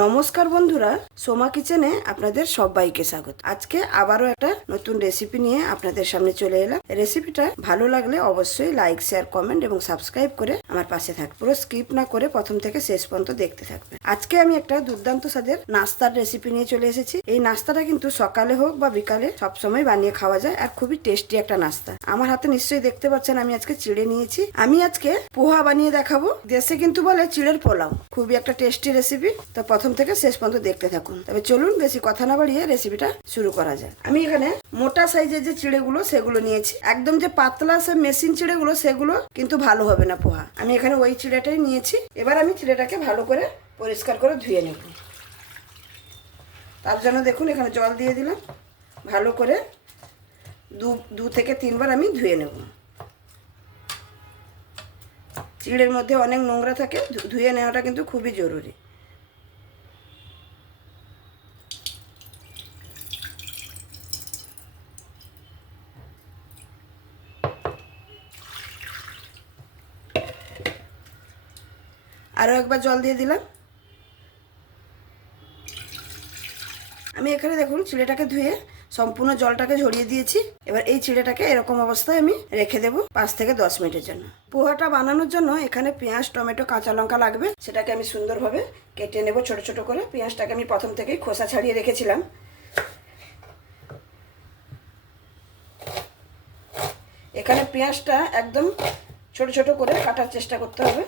নমস্কার বন্ধুরা, সোমা কিচেনে আপনাদের সবাইকে স্বাগত। আজকে আবারও একটা নতুন রেসিপি নিয়ে আপনাদের সামনে চলে এলাম। রেসিপিটা ভালো লাগলে অবশ্যই লাইক শেয়ার কমেন্ট এবং সাবস্ক্রাইব করে আমার পাশে থাকবে পুরো স্কিপ না করে প্রথম থেকে শেষ পর্যন্ত দেখতে থাকবে আজকে আমি একটা দুর্দান্ত স্বাদের নাস্তার রেসিপি নিয়ে চলে এসেছি। এই নাস্তাটা কিন্তু সকালে হোক বা বিকালে সবসময় বানিয়ে খাওয়া যায় আর খুবই টেস্টি একটা নাস্তা। আমার হাতে নিশ্চয়ই দেখতে পাচ্ছেন, আমি আজকে চিড়ে নিয়েছি। আমি আজকে পোহা বানিয়ে দেখাবো। দেশে কিন্তু বলে চিড়ের পোলাও। খুবই একটা টেস্টি রেসিপি তো প্রথম থেকে শেষ পর্যন্ত দেখতে থাকুন। তবে চলুন বেশি কথা না বাড়িয়ে রেসিপিটা শুরু করা যায় আমি এখানে মোটা সাইজের যে চিড়েগুলো, সেগুলো নিয়েছি। একদম যে পাতলা সে মেশিন চিড়েগুলো, সেগুলো কিন্তু ভালো হবে না পোহা। আমি এখানে ওই চিড়েটাই নিয়েছি। এবার আমি চিড়েটাকে ভালো করে পরিষ্কার করে ধুয়ে নেব। তার জন্য দেখুন, এখানে জল দিয়ে দিলাম। ভালো করে দু দু থেকে তিনবার আমি ধুয়ে নেব। চিড়ের মধ্যে অনেক নোংরা থাকে। ধুয়ে নেওয়াটা কিন্তু খুবই জরুরি। আরও একবার জল দিয়ে দিলাম। আমি এখানে দেখুন চিড়েটাকে ধুয়ে সম্পূর্ণ জলটাকে ঝরিয়ে দিয়েছি। এবার এই চিড়েটাকে এরকম অবস্থায় আমি রেখে দেবো পাঁচ থেকে দশ মিনিটের জন্য। পোহাটা বানানোর জন্য এখানে পেঁয়াজ, টমেটো, কাঁচা লঙ্কা লাগবে। সেটাকে আমি সুন্দরভাবে কেটে নেব ছোট ছোট করে। পেঁয়াজটাকে আমি প্রথম থেকেই খোসা ছাড়িয়ে রেখেছিলাম। এখানে পেঁয়াজটা একদম ছোট ছোট করে কাটার চেষ্টা করতে হবে।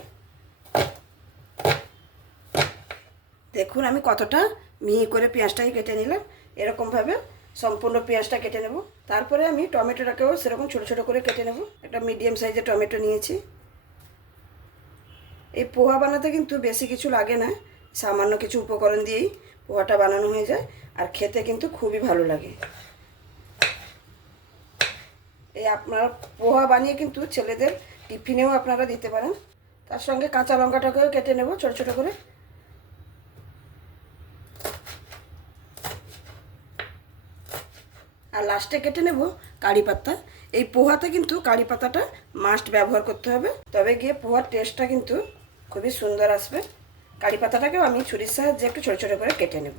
দেখুন, আমি কতটা মিহি করে পেঁয়াজটাই কেটে নিলাম। এরকমভাবে সম্পূর্ণ পেঁয়াজটা কেটে নেব। তারপরে আমি টমেটোটাকেও সেরকম ছোটো ছোটো করে কেটে নেব। একটা মিডিয়াম সাইজের টমেটো নিয়েছি। এই পোহা বানাতে কিন্তু বেশি কিছু লাগে না। সামান্য কিছু উপকরণ দিয়েই পোহাটা বানানো হয়ে যায়। আর খেতে কিন্তু খুবই ভালো লাগে। এই আপনারা পোহা বানিয়ে কিন্তু ছেলেদের টিফিনেও আপনারা দিতে পারেন। তার সঙ্গে কাঁচা লঙ্কাটাকেও কেটে নেব ছোটো ছোটো করে। আর লাস্টে কেটে নেব কারি পাতা। এই পোহাতে কিন্তু কারি পাতাটা মাস্ট ব্যবহার করতে হবে। তবে গিয়ে পোহার টেস্টটা কিন্তু খুবই সুন্দর আসবে। কারি পাতাটাকেও আমি ছুরির সাহায্যে একটু ছোটো ছোটো করে কেটে নেব।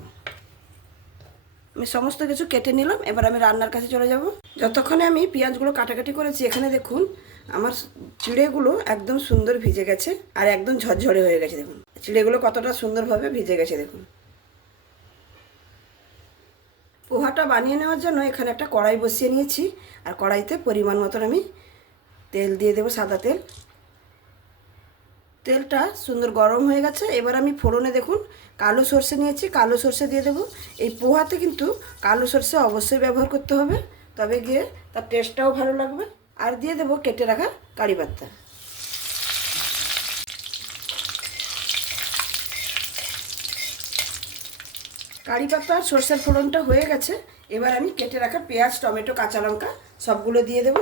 আমি সমস্ত কিছু কেটে নিলাম, এবার আমি রান্নার কাছে চলে যাব। যতক্ষণে আমি পেঁয়াজগুলো কাটাকাটি করেছি, এখানে দেখুন, আমার চিড়েগুলো একদম সুন্দর ভিজে গেছে আর একদম ঝরঝরে হয়ে গেছে, দেখুন। চিড়েগুলো কতটা সুন্দরভাবে ভিজে গেছে, দেখুন। পোহাটা বানিয়ে নেওয়ার জন্য এখানে একটা কড়াই বসিয়ে নিয়েছি। আর কড়াইতে পরিমাণ মতন আমি তেল দিয়ে দেবো সাদা তেল। তেলটা সুন্দর গরম হয়ে গেছে। এবার আমি ফোড়নে দেখুন কালো সর্ষে নিয়েছি। কালো সর্ষে দিয়ে দেবো। এই পোহাতে কিন্তু কালো সর্ষে অবশ্যই ব্যবহার করতে হবে। তবে গিয়ে তার টেস্টটাও ভালো লাগবে। আর দিয়ে দেবো কেটে রাখা কারি পাত্তা কারি পাতা আর সর্ষের ফোড়নটা হয়ে গেছে। এবার আমি কেটে রাখা পেঁয়াজ, টমেটো, কাঁচা লঙ্কা সবগুলো দিয়ে দেবো।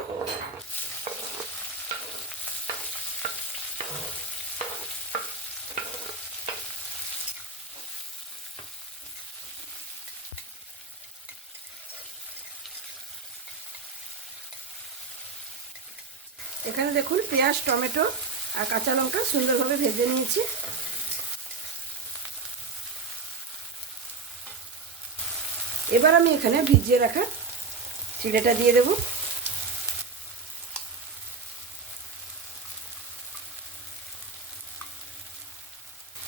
এখানে দেখুন পেঁয়াজ, টমেটো আর কাঁচা লঙ্কা সুন্দরভাবে ভেজে নিয়েছি। এবার আমি এখানে ভিজিয়ে রাখা চিড়েটা দিয়ে দেব।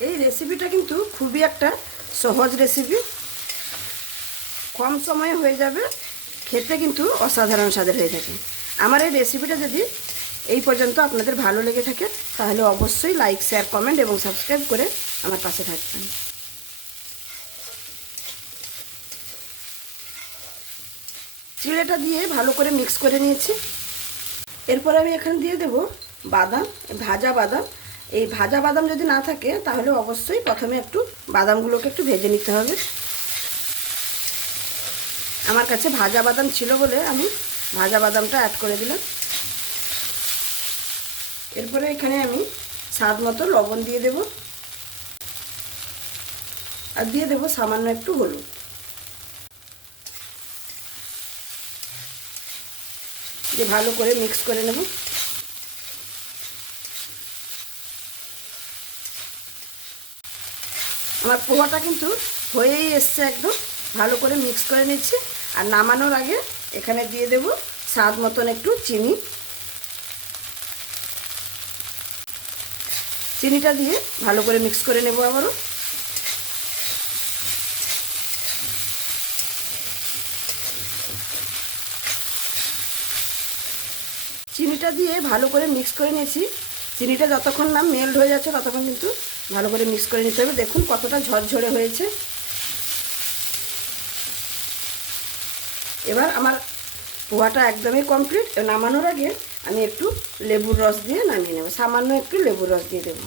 এই রেসিপিটা কিন্তু খুবই একটা সহজ রেসিপি কম সময়ে হয়ে যাবে, খেতে কিন্তু অসাধারণ স্বাদের হয়ে থাকে। আমার এই রেসিপিটা যদি এই পর্যন্ত আপনাদের ভালো লেগে থাকে, তাহলে অবশ্যই লাইক শেয়ার কমেন্ট এবং সাবস্ক্রাইব করে আমার পাশে থাকবেন। চিড়েটা দিয়ে ভালো করে মিক্স করে নিয়েছি। এরপর আমি এখানে দিয়ে দেব বাদাম, ভাজা বাদাম। এই ভাজা বাদাম যদি না থাকে, তাহলে অবশ্যই প্রথমে একটু বাদামগুলোকে একটু ভেজে নিতে হবে। আমার কাছে ভাজা বাদাম ছিল বলে আমি ভাজা বাদামটা অ্যাড করে দিলাম। এরপরে এখানে আমি স্বাদ মতো লবণ দিয়ে দেব। আর দিয়ে দেব সামান্য একটু হলুদ। দিয়ে ভালো করে মিক্স করে নেব। আমার পোহাটা কিন্তু হয়েই এসছে একদম, ভালো করে মিক্স করে নিচ্ছি। আর নামানোর আগে এখানে দিয়ে দেব স্বাদ মতন একটু চিনি। চিনিটা দিয়ে ভালো করে মিক্স করে নেব আবারও। চিনিটা দিয়ে ভালো করে মিক্স করে নিয়েছি। চিনিটা যতক্ষণ না মেল্ট হয়ে যাচ্ছে, ততক্ষণ কিন্তু ভালো করে মিক্স করে নিতে হবে। দেখুন কতটা ঝরঝরে হয়েছে। এবার আমার পোহাটা একদমই কমপ্লিট নামানোর আগে আমি একটু লেবুর রস দিয়ে নামিয়ে নেব। সামান্য একটু লেবুর রস দিয়ে দেবো।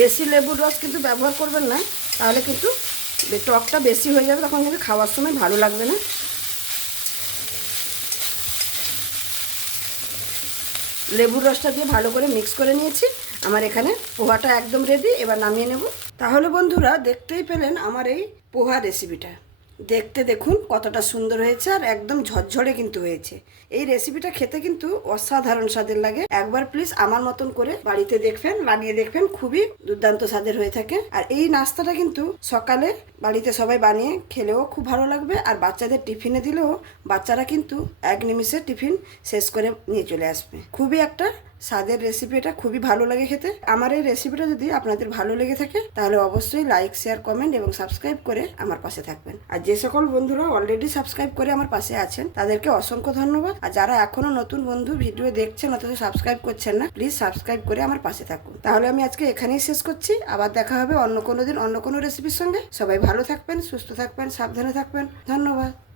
বেশি লেবুর রস কিন্তু ব্যবহার করবেন না, তাহলে কিন্তু টকটা বেশি হয়ে যাবে, তখন কিন্তু খাওয়ার সময় ভালো লাগবে না। লেবুর রসটা দিয়ে ভালো করে মিক্স করে নিয়েছি। আমার এখানে পোহাটা একদম রেডি এবার নামিয়ে নেব। তাহলে বন্ধুরা, দেখতেই পেলেন আমার এই পোহা রেসিপিটা দেখতে দেখুন কতটা সুন্দর হয়েছে আর একদম ঝরঝরে কিন্তু হয়েছে। এই রেসিপিটা খেতে কিন্তু অসাধারণ স্বাদের লাগে। একবার প্লিজ আমার মতন করে বাড়িতে দেখবেন, বানিয়ে দেখবেন, খুবই দুর্দান্ত স্বাদের হয়ে থাকে। আর এই নাস্তাটা কিন্তু সকালে বাড়িতে সবাই বানিয়ে খেলেও খুব ভালো লাগবে আর বাচ্চাদের টিফিনে দিলেও বাচ্চারা কিন্তু এক নিমিষে টিফিন শেষ করে নিয়ে চলে আসবে। খুবই একটা স্বাদের রেসিপি এটা খুবই ভালো লাগে খেতে। আমার এই রেসিপিটা যদি আপনাদের ভালো লেগে থাকে, তাহলে অবশ্যই লাইক শেয়ার কমেন্ট এবং সাবস্ক্রাইব করে আমার পাশে থাকবেন। আর যে সকল বন্ধুরা অলরেডি সাবস্ক্রাইব করে আমার পাশে আছেন, তাদেরকে অসংখ্য ধন্যবাদ। আর যারা এখনও নতুন বন্ধু, ভিডিও দেখছেন অথচ সাবস্ক্রাইব করছেন না প্লিজ সাবস্ক্রাইব করে আমার পাশে থাকুন। তাহলে আমি আজকে এখানেই শেষ করছি। আবার দেখা হবে অন্য কোনো দিন অন্য কোনো রেসিপির সঙ্গে। সবাই ভালো থাকবেন, সুস্থ থাকবেন, সাবধানে থাকবেন। ধন্যবাদ।